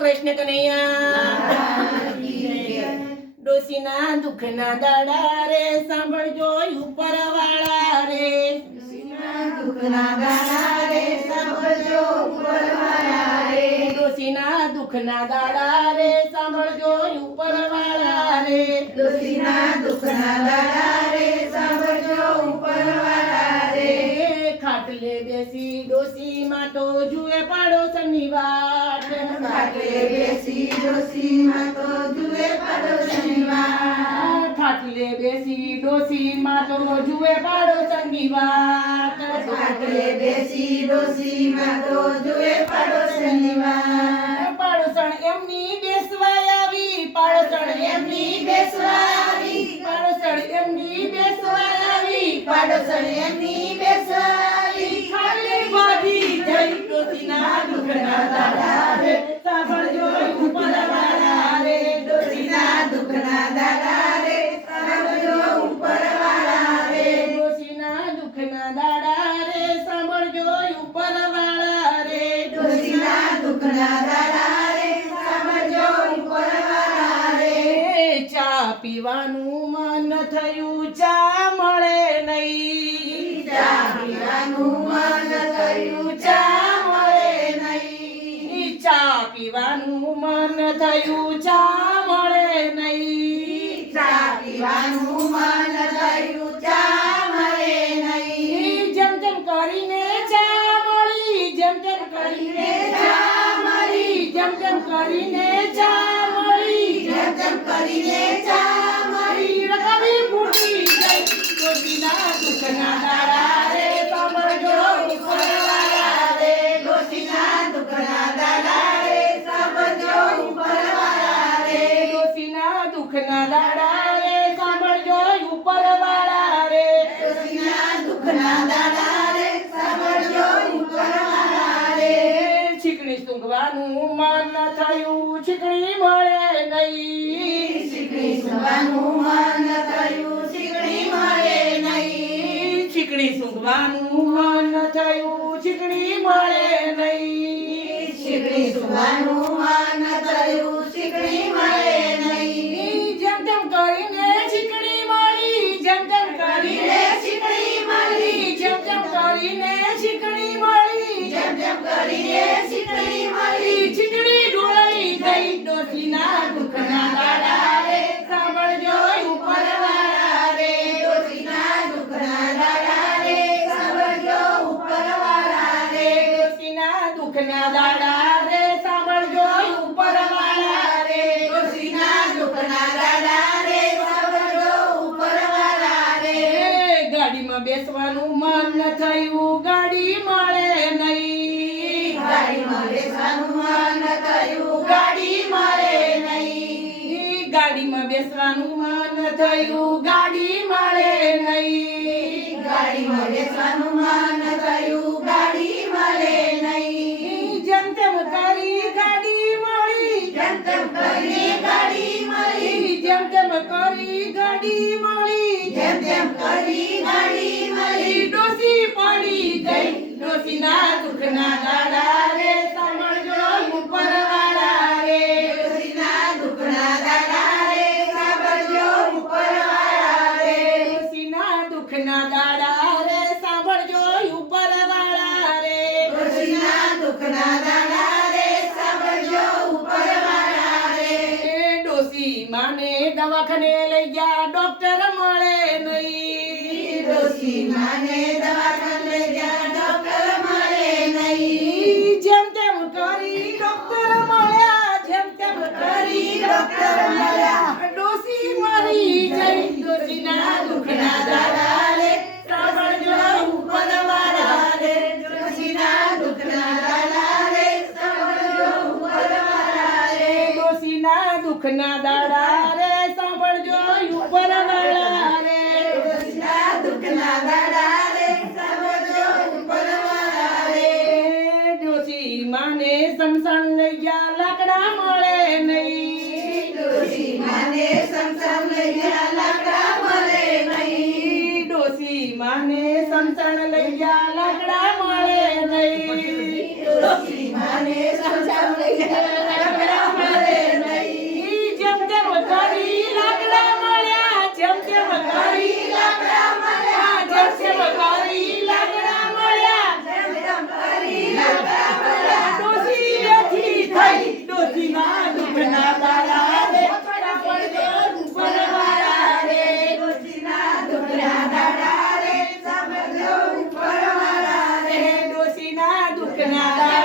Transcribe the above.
કૃષ્ણ કનૈયા ડોસીના દુઃખના દાડા રે સાંભળજો ઉપરવાળા રે દુઃખના દાડા રે સાંભળજો ઉપરવાળા રે ડોસીના દુઃખના દાડા રે સાંભળજો ઉપરવાળા રે ડોસીના દુઃખના દાડા રે સાંભળજો ઉપરવાળા રે ખાટલે બેસી ડોસી માં તો જુએ પાડોશની વાત ખાટલે બેસી ડોસી માં તો જુએ પાડોશની વાત ખાટલે બેસી ડોસી માં તો જુએ પાડોશની વાત ખાટલે બેસી ડોસી માં તો જુએ પાડોશની વાત પાડોશણ એમની બેસવા આવી પાડોશણ એમની બેસવા આવી પાડોશણ એમની બેસવા આવી પાડોશણ એમની બેસવા આવી ખાલી બાજી જઈ ડોસીના દુઃખના દાડા રે સાંભળજો ઉપરવાળા રે ડોસીના દુઃખના દાડા રે સાંભળજો ઉપરવાળા રે ડોસીના દુઃખના દાડા રે સાંભળજો ઉપરવાળા રે ડોસીના દુઃખના દાડા રે સાંભળજો ઉપરવાળા રે ચા પીવાનું મન થયું ચા મળે નહીં ચા પીવાનું મન થયું ચા મળે નહીં ચા પીવાનું મન થયું ચા મળે નહીં ચા પીવાનું મન થયું ચા મળે નહીં જેમ જેમ કરીને ચા મળી જેમ જેમ કરીને ચા મળી જેમ જેમ કરીને ચા મળી જેમ તેમ કરીને ચા મળી રકમી ફૂટી ગઈ ડોસીના દુઃખના દાડા રે સાંભળજો ઉપરવાળા રે ડોસીના દુઃખના દાડા રે સાંભળજો ઉપરવાળા રે ડોસીના દુઃખના દાડા રે સાંભળજો ઉપરવાળા રે ડોસીના દુઃખના દાડા રે સાંભળજો ઉપરવાળા રે છીકણી સૂંઘવાનું મન થયું છીકણી મળે નહીં શીકણી સુવાનું મન થયું શીકણી મળે નહીં છીકણી સૂંઘવાનું મન થયું છીકણી મળે નહીં શીકણી સુવાનું મન થયું શીકણી મળે નહીં જેમ તેમ કરીને છીકણી મળી જેમ તેમ કરીને શીકણી મળી જેમ તેમ કરીને છીકણી મળી જેમ જેમ કરીને શીકણી મળી છીકણી ઢોળાઈ ગઈ ડોસીના દુઃખના દાડા રે સાંભળજો ઉપરવાળા રે ડોસીના દુઃખના દાડા રે સાંભળજો ઉપરવાળા રે ડોસીના દુઃખના દાડા રે સાંભળજો ઉપરવાળા રે ડોસીના દુઃખના દાડા રે સાંભળજો ઉપરવાળા રે ગાડીમાં બેસવાનું મન થયું ગાડી મળે નહીં ગાડીમાં બેસવાનું મન થયું ગાડી મળે નહીં ગાડીમાં બેસવાનું મન થયું ગાડી મળે નહીં ગાડીમાં બેસવાનું મન થયું ગાડી મળે નહીં જેમ તેમ કરી ગાડી મળી જેમ તેમ કરીને ગાડી મળી જેમ તેમ કરી ગાડી મળી જેમ તેમ કરી ગાડી મળી ડોસી પડી ગઈ ડોસીના દુઃખના દાડા રે સાંભળજો ઉપરવાળા રે ડોસીના દુઃખના દાડા રે સાંભળજો ઉપરવાળા રે ડોસીના દુઃખના દાડા રે સાંભળજો ઉપરવાળા રે ડોસીના દુઃખના દાડા રે સાંભળજો ઉપરવાળા રે ડોસી માને દવાખાને લઈ ગયા ડોક્ટર મળે નહીં ડોસી માને દવાખાને લઈ ગયા ડોક્ટર મળે નહીં જેમ તેમ કરી ડોક્ટર મળ્યા જેમ તેમ કરી ડોક્ટર મળ્યા ડોસી મરી જઈ ડોસીના દુઃખના દાડા રે સાંભળજો ઉપરવાળા રે ડોસીના દુઃખના દાડા રે સાંભળજો ઉપરવાળા રે ડોસીના દુઃખના દાડા રે સાંભળજો ઉપરવાળા રે ડોસીના દુઃખના દાડા રે સાંભળજો ઉપરવાળા રે ડોસી માને સમસણ લઈ ગયા લાકડા મળે નહીં ડોસી માને સમસમ લઈ ગયા લાકડા મળે નહીં ડોસી માને સમસણ લઈ ગયા લાકડા મળે નહીં ડોસી માને સમસમ લઈ ગયા લાકડા દુઃખના દાડા